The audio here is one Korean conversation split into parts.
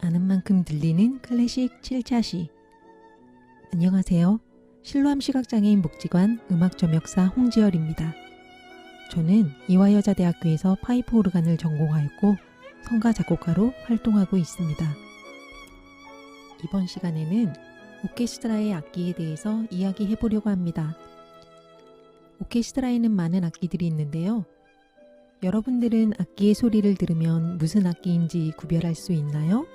아는 만큼 들리는 클래식 7자시. 안녕하세요. 실로암 시각장애인 복지관 음악점역사 홍지열입니다. 저는 이화여자대학교에서 파이프 오르간을 전공하였고 성가 작곡가로 활동하고 있습니다. 이번 시간에는 오케스트라의 악기에 대해서 이야기해 보려고 합니다. 오케스트라에는 많은 악기들이 있는데요. 여러분들은 악기의 소리를 들으면 무슨 악기인지 구별할 수 있나요?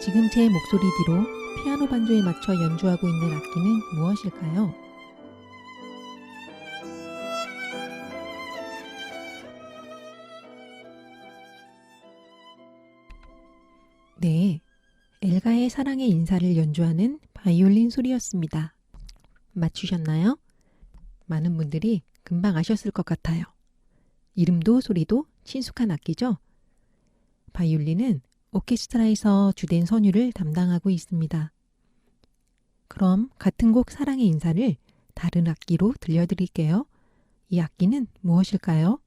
지금 제 목소리 뒤로 피아노 반주에 맞춰 연주하고 있는 악기는 무엇일까요? 네, 엘가의 사랑의 인사를 연주하는 바이올린 소리였습니다. 맞추셨나요? 많은 분들이 금방 아셨을 것 같아요. 이름도 소리도 친숙한 악기죠? 바이올린은 오케스트라에서 주된 선율을 담당하고 있습니다. 그럼 같은 곡 사랑의 인사를 다른 악기로 들려드릴게요. 이 악기는 무엇일까요?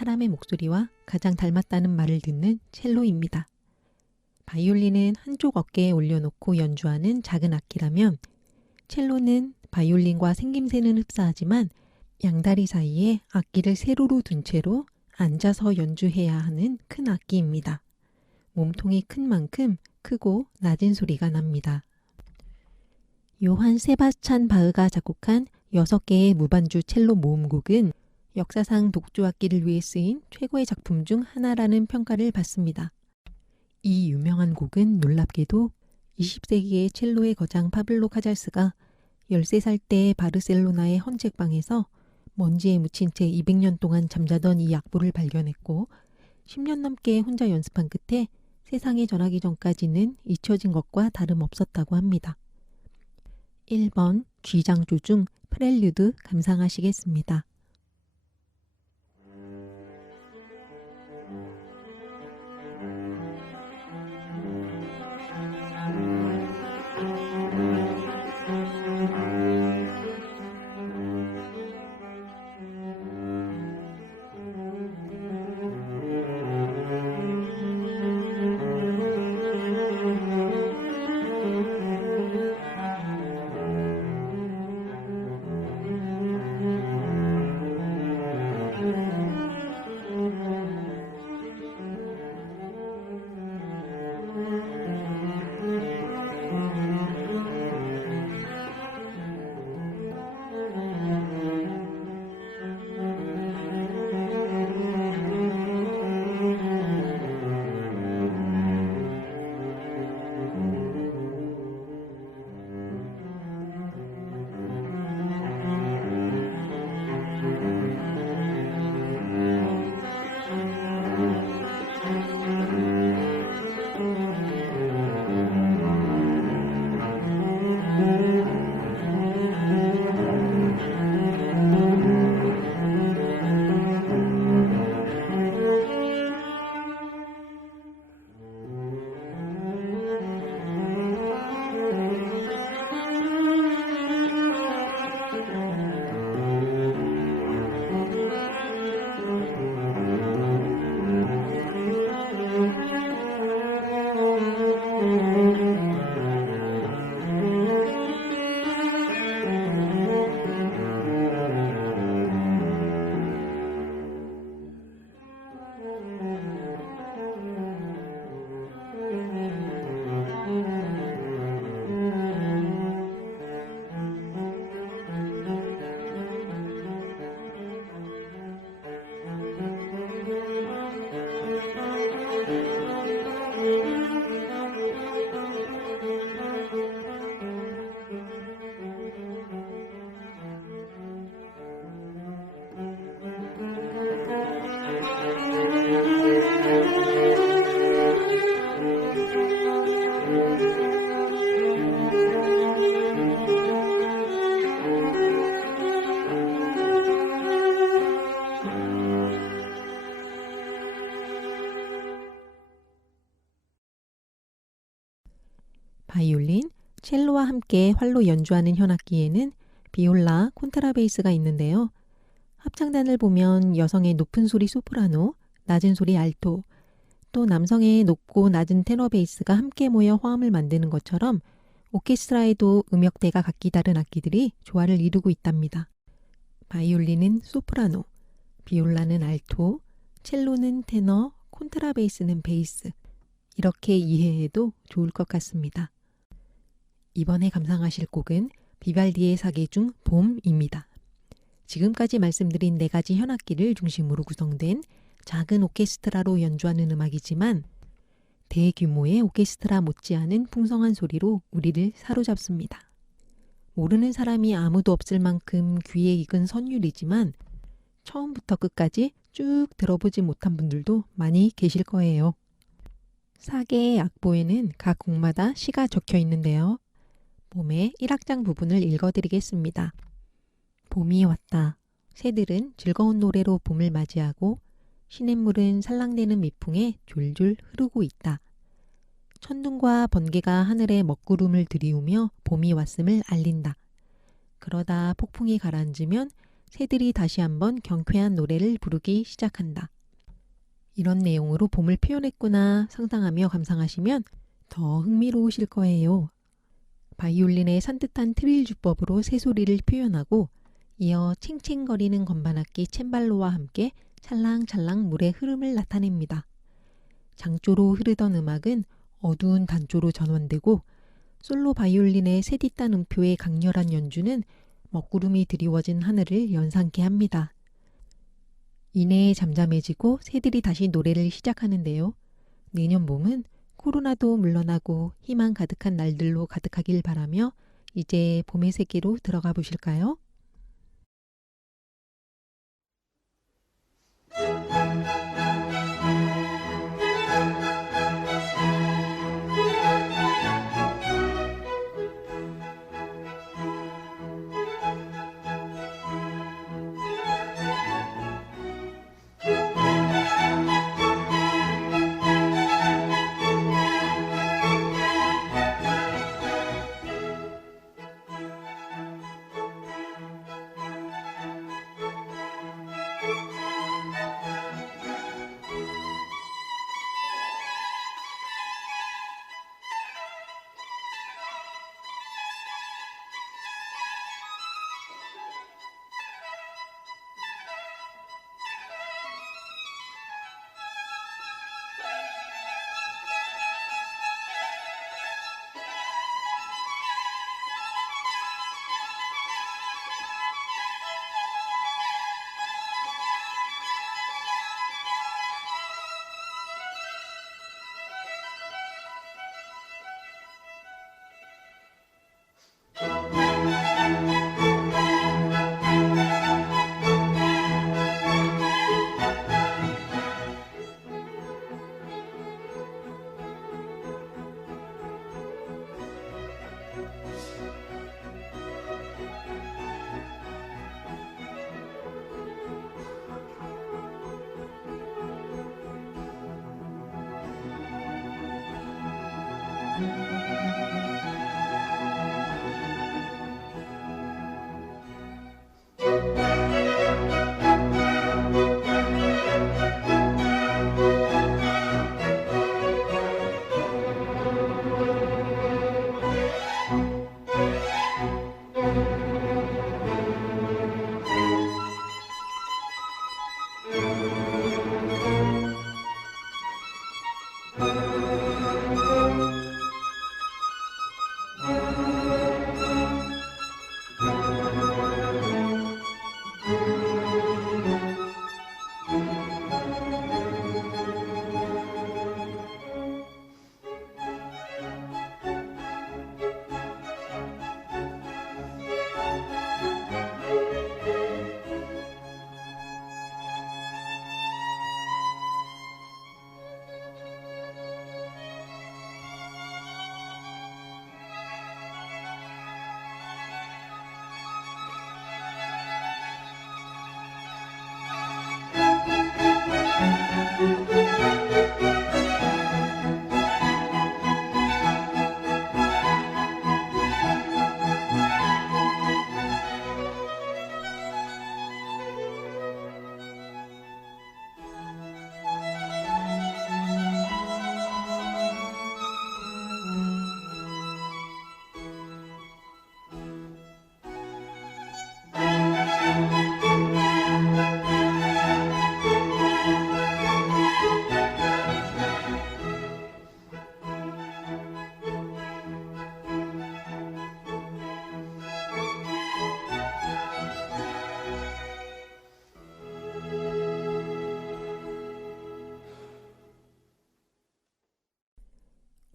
사람의 목소리와 가장 닮았다는 말을 듣는 첼로입니다. 바이올린은 한쪽 어깨에 올려놓고 연주하는 작은 악기라면 첼로는 바이올린과 생김새는 흡사하지만 양다리 사이에 악기를 세로로 둔 채로 앉아서 연주해야 하는 큰 악기입니다. 몸통이 큰 만큼 크고 낮은 소리가 납니다. 요한 세바스찬 바흐가 작곡한 6개의 무반주 첼로 모음곡은 역사상 독주악기를 위해 쓰인 최고의 작품 중 하나라는 평가를 받습니다. 이 유명한 곡은 놀랍게도 20세기의 첼로의 거장 파블로 카잘스가 13살 때 바르셀로나의 헌책방에서 먼지에 묻힌 채 200년 동안 잠자던 이 악보를 발견했고 10년 넘게 혼자 연습한 끝에 세상에 전하기 전까지는 잊혀진 것과 다름없었다고 합니다. 1번 G장조 중 프렐류드 감상하시겠습니다. 바이올린, 첼로와 함께 활로 연주하는 현악기에는 비올라, 콘트라베이스가 있는데요. 합창단을 보면 여성의 높은 소리 소프라노, 낮은 소리 알토, 또 남성의 높고 낮은 테너 베이스가 함께 모여 화음을 만드는 것처럼 오케스트라에도 음역대가 각기 다른 악기들이 조화를 이루고 있답니다. 바이올린은 소프라노, 비올라는 알토, 첼로는 테너, 콘트라베이스는 베이스. 이렇게 이해해도 좋을 것 같습니다. 이번에 감상하실 곡은 비발디의 사계 중 봄입니다. 지금까지 말씀드린 4가지 현악기를 중심으로 구성된 작은 오케스트라로 연주하는 음악이지만 대규모의 오케스트라 못지않은 풍성한 소리로 우리를 사로잡습니다. 모르는 사람이 아무도 없을 만큼 귀에 익은 선율이지만 처음부터 끝까지 쭉 들어보지 못한 분들도 많이 계실 거예요. 사계의 악보에는 각 곡마다 시가 적혀 있는데요. 봄의 1악장 부분을 읽어드리겠습니다. 봄이 왔다. 새들은 즐거운 노래로 봄을 맞이하고 시냇물은 살랑대는 미풍에 졸졸 흐르고 있다. 천둥과 번개가 하늘에 먹구름을 들이우며 봄이 왔음을 알린다. 그러다 폭풍이 가라앉으면 새들이 다시 한번 경쾌한 노래를 부르기 시작한다. 이런 내용으로 봄을 표현했구나 상상하며 감상하시면 더 흥미로우실 거예요. 바이올린의 산뜻한 트릴 주법으로 새소리를 표현하고 이어 칭칭거리는 건반악기 챈발로와 함께 찰랑찰랑 물의 흐름을 나타냅니다. 장조로 흐르던 음악은 어두운 단조로 전환되고 솔로 바이올린의 세디딴 음표의 강렬한 연주는 먹구름이 드리워진 하늘을 연상케 합니다. 이내에 잠잠해지고 새들이 다시 노래를 시작하는데요. 내년 봄은 코로나도 물러나고 희망 가득한 날들로 가득하길 바라며 이제 봄의 세계로 들어가 보실까요?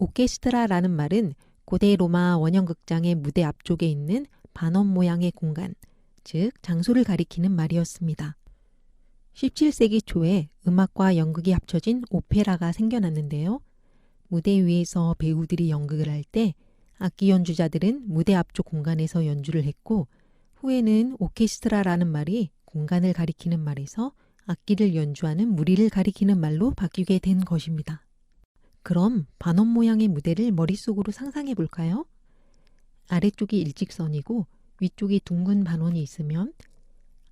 오케스트라라는 말은 고대 로마 원형극장의 무대 앞쪽에 있는 반원 모양의 공간, 즉 장소를 가리키는 말이었습니다. 17세기 초에 음악과 연극이 합쳐진 오페라가 생겨났는데요. 무대 위에서 배우들이 연극을 할 때 악기 연주자들은 무대 앞쪽 공간에서 연주를 했고, 후에는 오케스트라라는 말이 공간을 가리키는 말에서 악기를 연주하는 무리를 가리키는 말로 바뀌게 된 것입니다. 그럼 반원 모양의 무대를 머릿속으로 상상해 볼까요? 아래쪽이 일직선이고 위쪽이 둥근 반원이 있으면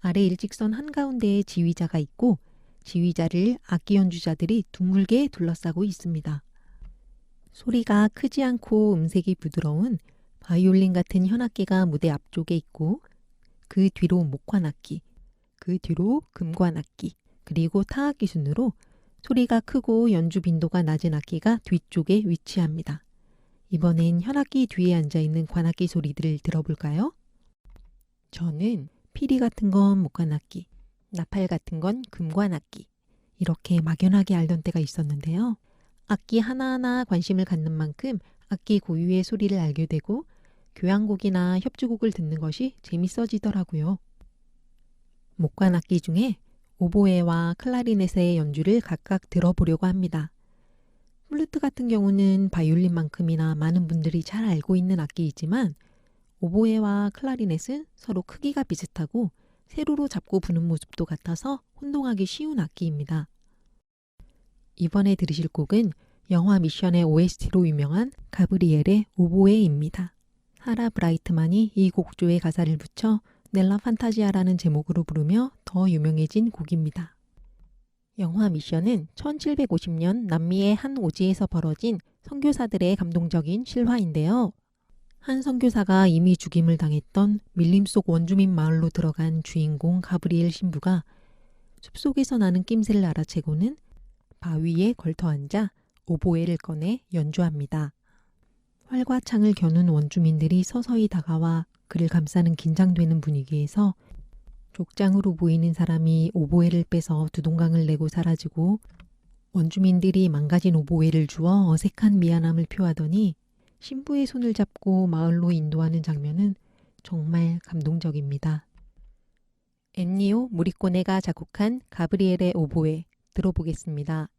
아래 일직선 한가운데에 지휘자가 있고, 지휘자를 악기 연주자들이 둥글게 둘러싸고 있습니다. 소리가 크지 않고 음색이 부드러운 바이올린 같은 현악기가 무대 앞쪽에 있고, 그 뒤로 목관악기, 그 뒤로 금관악기, 그리고 타악기 순으로 소리가 크고 연주 빈도가 낮은 악기가 뒤쪽에 위치합니다. 이번엔 현악기 뒤에 앉아있는 관악기 소리들을 들어볼까요? 저는 피리 같은 건 목관악기, 나팔 같은 건 금관악기, 이렇게 막연하게 알던 때가 있었는데요. 악기 하나하나 관심을 갖는 만큼 악기 고유의 소리를 알게 되고 교향곡이나 협주곡을 듣는 것이 재밌어지더라고요. 목관악기 중에 오보에와 클라리넷의 연주를 각각 들어보려고 합니다. 플루트 같은 경우는 바이올린만큼이나 많은 분들이 잘 알고 있는 악기이지만, 오보에와 클라리넷은 서로 크기가 비슷하고 세로로 잡고 부는 모습도 같아서 혼동하기 쉬운 악기입니다. 이번에 들으실 곡은 영화 미션의 OST로 유명한 가브리엘의 오보에입니다. 하라 브라이트만이 이 곡조의 가사를 붙여 넬라 판타지아라는 제목으로 부르며 더 유명해진 곡입니다. 영화 미션은 1750년 남미의 한 오지에서 벌어진 선교사들의 감동적인 실화인데요. 한 선교사가 이미 죽임을 당했던 밀림 속 원주민 마을로 들어간 주인공 가브리엘 신부가 숲속에서 나는 낌새를 알아채고는 바위에 걸터 앉아 오보에를 꺼내 연주합니다. 활과 창을 겨눈 원주민들이 서서히 다가와 그를 감싸는 긴장되는 분위기에서 족장으로 보이는 사람이 오보에를 빼서 두동강을 내고 사라지고, 원주민들이 망가진 오보에를 주워 어색한 미안함을 표하더니 신부의 손을 잡고 마을로 인도하는 장면은 정말 감동적입니다. 엔니오 모리코네가 작곡한 가브리엘의 오보에 들어보겠습니다.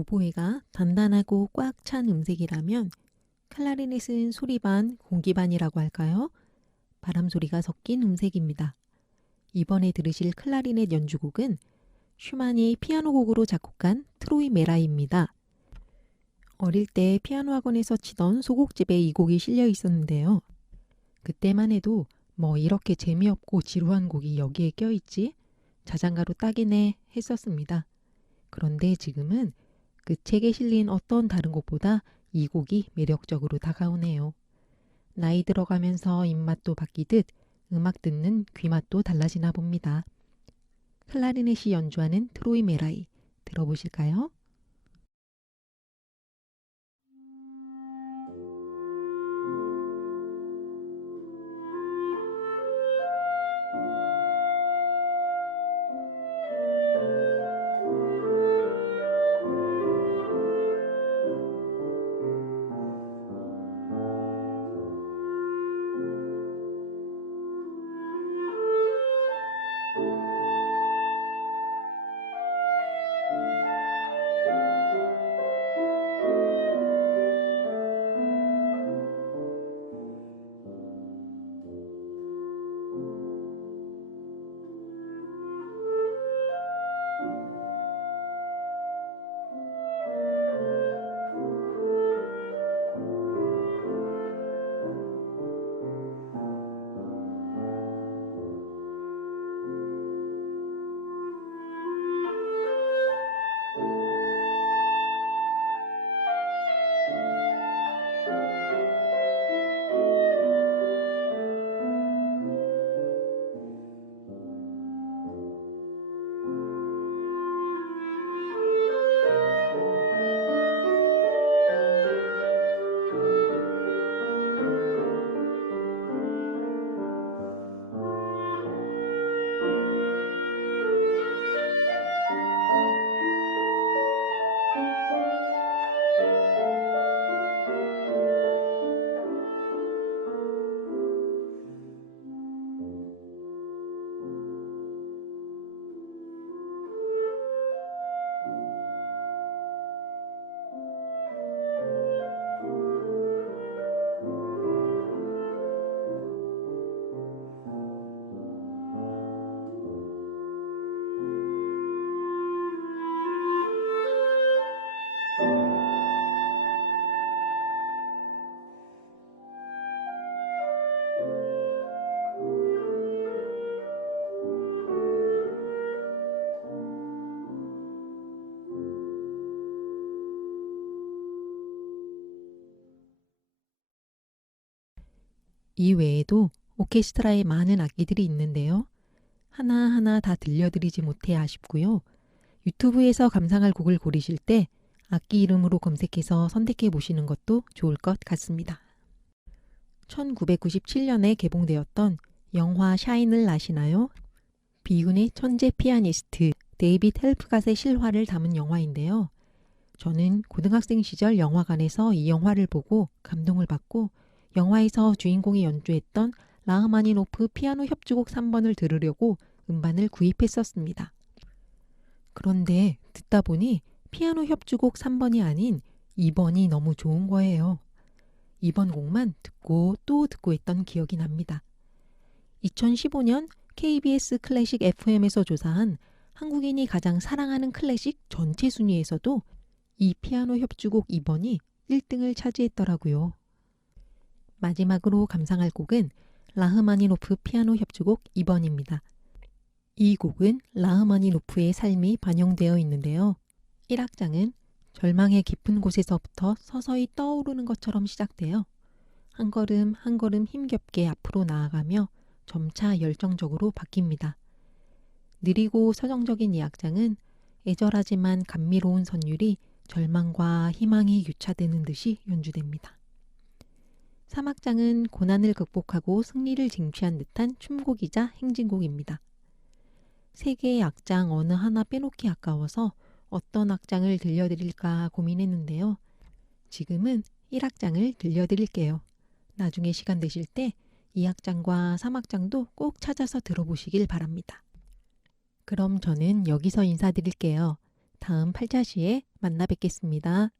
오보에가 단단하고 꽉 찬 음색이라면 클라리넷은 소리 반, 공기 반이라고 할까요? 바람 소리가 섞인 음색입니다. 이번에 들으실 클라리넷 연주곡은 슈만이 피아노 곡으로 작곡한 트로이 메라이입니다. 어릴 때 피아노 학원에서 치던 소곡집에 이 곡이 실려 있었는데요. 그때만 해도 뭐 이렇게 재미없고 지루한 곡이 여기에 껴있지? 자장가로 딱이네 했었습니다. 그런데 지금은 그 책에 실린 어떤 다른 곡보다 이 곡이 매력적으로 다가오네요. 나이 들어가면서 입맛도 바뀌듯 음악 듣는 귀맛도 달라지나 봅니다. 클라리넷이 연주하는 트로이 메라이 들어보실까요? 이 외에도 오케스트라에 많은 악기들이 있는데요. 하나하나 다 들려드리지 못해 아쉽고요. 유튜브에서 감상할 곡을 고르실 때 악기 이름으로 검색해서 선택해 보시는 것도 좋을 것 같습니다. 1997년에 개봉되었던 영화 샤인을 아시나요? 비운의 천재 피아니스트 데이빗 헬프갓의 실화를 담은 영화인데요. 저는 고등학생 시절 영화관에서 이 영화를 보고 감동을 받고 영화에서 주인공이 연주했던 라흐마니노프 피아노 협주곡 3번을 들으려고 음반을 구입했었습니다. 그런데 듣다 보니 피아노 협주곡 3번이 아닌 2번이 너무 좋은 거예요. 2번 곡만 듣고 또 듣고 했던 기억이 납니다. 2015년 KBS 클래식 FM에서 조사한 한국인이 가장 사랑하는 클래식 전체 순위에서도 이 피아노 협주곡 2번이 1등을 차지했더라고요. 마지막으로 감상할 곡은 라흐마니노프 피아노 협주곡 2번입니다. 이 곡은 라흐마니노프의 삶이 반영되어 있는데요. 1악장은 절망의 깊은 곳에서부터 서서히 떠오르는 것처럼 시작되어 한 걸음 한 걸음 힘겹게 앞으로 나아가며 점차 열정적으로 바뀝니다. 느리고 서정적인 2악장은 애절하지만 감미로운 선율이 절망과 희망이 유차되는 듯이 연주됩니다. 3악장은 고난을 극복하고 승리를 쟁취한 듯한 춤곡이자 행진곡입니다. 3개의 악장 어느 하나 빼놓기 아까워서 어떤 악장을 들려드릴까 고민했는데요. 지금은 1악장을 들려드릴게요. 나중에 시간 되실 때 2악장과 3악장도 꼭 찾아서 들어보시길 바랍니다. 그럼 저는 여기서 인사드릴게요. 다음 8자시에 만나 뵙겠습니다.